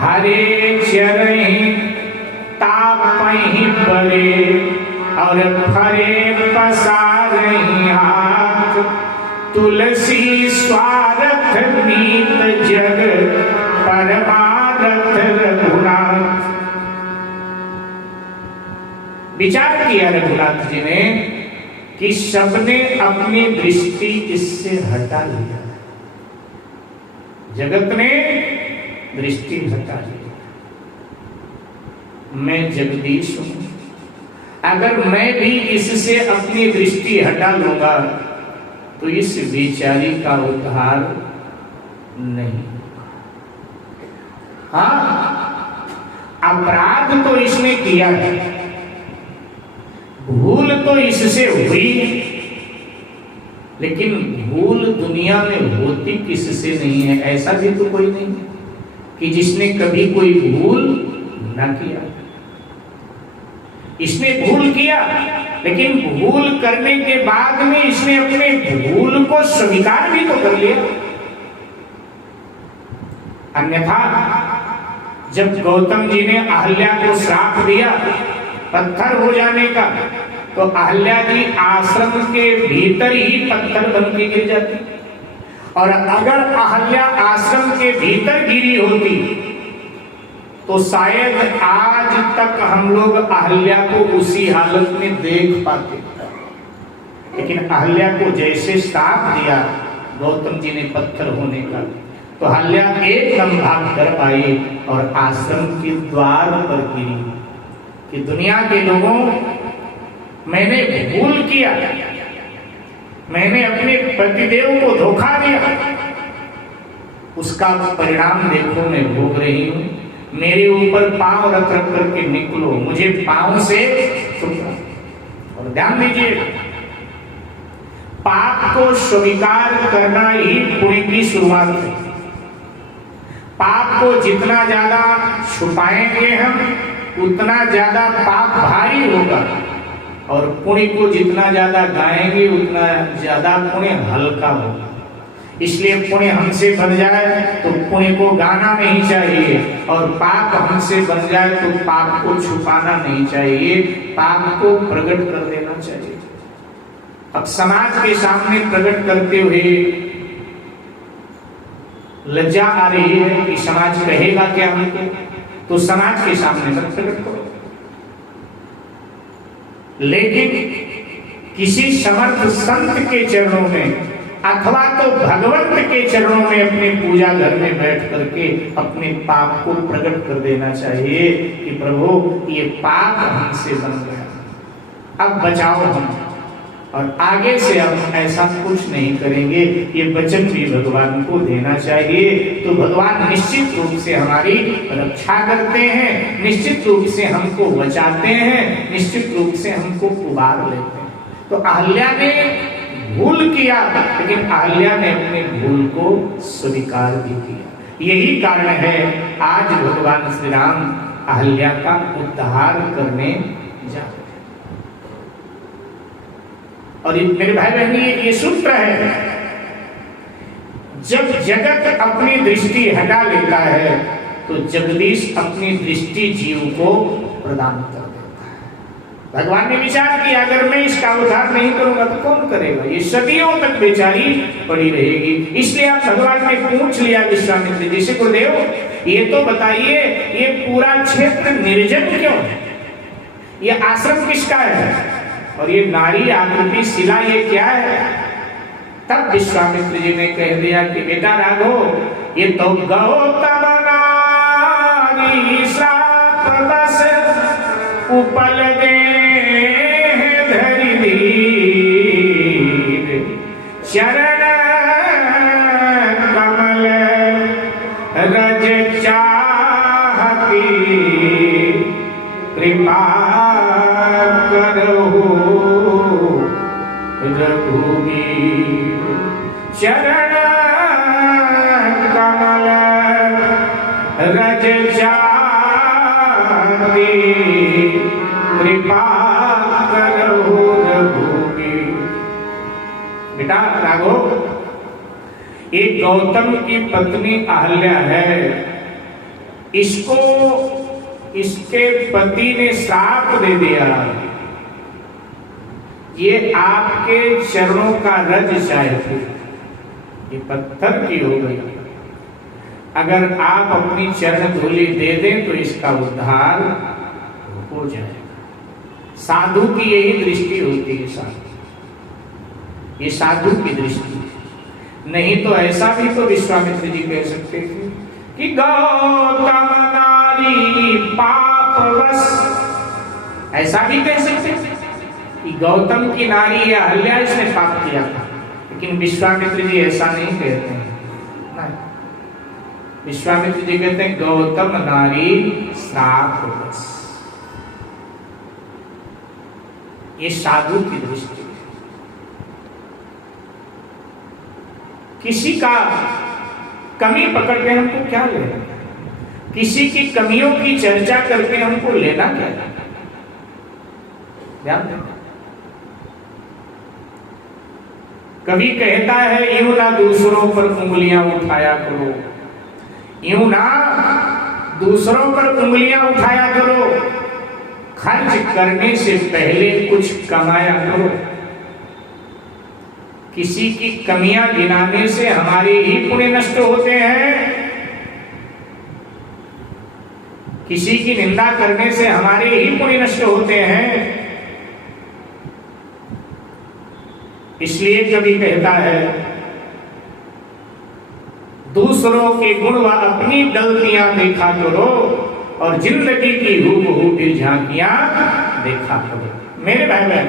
हरे चरहि तापहि बले और फरे पसारहि हाथ। तुलसी स्वार्थ नीत जग परमारथ रघुनाथ। विचार किया रघुनाथ जी ने कि सबने अपनी दृष्टि इससे हटा लिया, जगत ने दृष्टि हटा ली। मैं जगदीश हूं, अगर मैं भी इससे अपनी दृष्टि हटा लूंगा तो इस बेचारी का उद्धार नहीं। हाँ, अपराध तो इसने किया है, भूल तो इससे हुई, लेकिन भूल दुनिया में होती किससे नहीं है? ऐसा भी तो कोई नहीं कि जिसने कभी कोई भूल ना किया। इसने भूल किया, लेकिन भूल करने के बाद में इसने अपने भूल को स्वीकार भी तो कर लिया। अन्यथा जब गौतम जी ने अहल्या को श्राप दिया पत्थर हो जाने का, तो अहल्या जी आश्रम के भीतर ही पत्थर बन के गिर जाती। और अगर अहल्या आश्रम के भीतर गिरी होती तो शायद आज तक हम लोग अहल्या को उसी हालत में देख पाते। लेकिन अहल्या को जैसे श्राप दिया गौतम जी ने पत्थर होने का, तो अहल्या एकदम भाग कर आई और आश्रम के द्वार पर गिरी कि दुनिया के लोगों, मैंने भूल किया, मैंने अपने पतिदेव को धोखा दिया, उसका परिणाम देखो मैं भोग रही हूं। मेरे ऊपर पांव रख रख करके निकलो, मुझे पांव से छुपो। और ध्यान दीजिए, पाप को स्वीकार करना ही पुण्य की शुरुआत है। पाप को जितना ज्यादा छुपाएंगे हम, उतना ज्यादा पाप भारी होगा, और पुण्य को जितना ज्यादा गाएंगे उतना ज्यादा पुण्य हल्का होगा। इसलिए पुण्य हमसे बन जाए तो पुण्य को गाना नहीं चाहिए, और पाप हमसे बन जाए तो पाप को छुपाना नहीं चाहिए, पाप को प्रकट कर देना चाहिए। अब समाज के सामने प्रकट करते हुए लज्जा आ रही है कि समाज कहेगा क्या हमको, तो समाज के सामने मत प्रकट करो। लेकिन किसी समर्थ संत के चरणों में अथवा तो भगवंत के चरणों में अपने पूजा घर में बैठ करके अपने पाप को प्रकट कर देना चाहिए कि प्रभु ये पाप हमसे बन गया, अब बचाओ हम, और आगे से हम ऐसा कुछ नहीं करेंगे। ये वचन भी भगवान को देना चाहिए, तो भगवान निश्चित रूप से हमारी रक्षा करते हैं, निश्चित रूप से हमको बचाते हैं, निश्चित रूप से हमको उबार लेते हैं। तो अहल्या ने भूल किया, लेकिन अहल्या ने अपने भूल को स्वीकार भी किया। यही कारण है आज भगवान श्री राम अहल्या का उद्धार करने जाते। और मेरे भाई बहन, ये सूत्र है, जब जगत अपनी दृष्टि हटा लेता है तो जगदीश अपनी दृष्टि जीव को प्रदान कर देता है। भगवान ने विचार किया अगर मैं इसका उद्धार नहीं करूंगा तो कौन करेगा, ये सदियों तक बेचारी पड़ी रहेगी। इसलिए आप भगवान ने पूछ लिया विश्वामित्र जी से, गुरुदेव ये तो बताइए ये पूरा क्षेत्र निर्जन क्यों है, ये आश्रम किसका है, और ये नारी आकृति शिला ये क्या है? तब विश्वामित्र जी ने कह दिया कि बेटा राघव, ये तो गौतम नारी श्राप बस उपल दे धरि धीर, चरण कमल रज चाहती कृपा करहु रघुवीर, चरण कमल रज चाहती कृपा करहु रघुवीर। बेटा राघव, एक गौतम की पत्नी अहल्या है, इसको इसके पति ने श्राप दे दिया, ये आपके चरणों का रज चाहती, ये पत्थर की हो गई, अगर आप अपनी चरण धूलि दे दें तो इसका उद्धार हो जाएगा। साधु की यही दृष्टि होती है, साधु, ये साधु की दृष्टि। नहीं तो ऐसा भी तो विश्वामित्र जी कह सकते थे कि गौतम नारी पापवश, ऐसा भी कह सकते थे कि गौतम की नारी या अहल्या इसने पाप किया था, लेकिन विश्वामित्र जी ऐसा नहीं कहते हैं। नहीं, विश्वामित्र जी कहते हैं गौतम नारी श्रापवश। ये साधु की दृष्टि है। किसी का कमी पकड़ के हमको क्या लेना, किसी की कमियों की चर्चा करके हमको लेना क्या, ध्यान देना। कवि कहता है यूं ना दूसरों पर उंगलियां उठाया करो, यूं ना दूसरों पर उंगलियां उठाया करो, खर्च करने से पहले कुछ कमाया करो। किसी की कमियां गिनाने से हमारे ही पुण्य नष्ट होते हैं, किसी की निंदा करने से हमारे ही पुण्य नष्ट होते हैं। इसलिए कवि कहता है दूसरों के गुण व अपनी गलतियां देखा करो और जिंदगी की हूबहू झांकियां देखा करो। मेरे भाई बहन,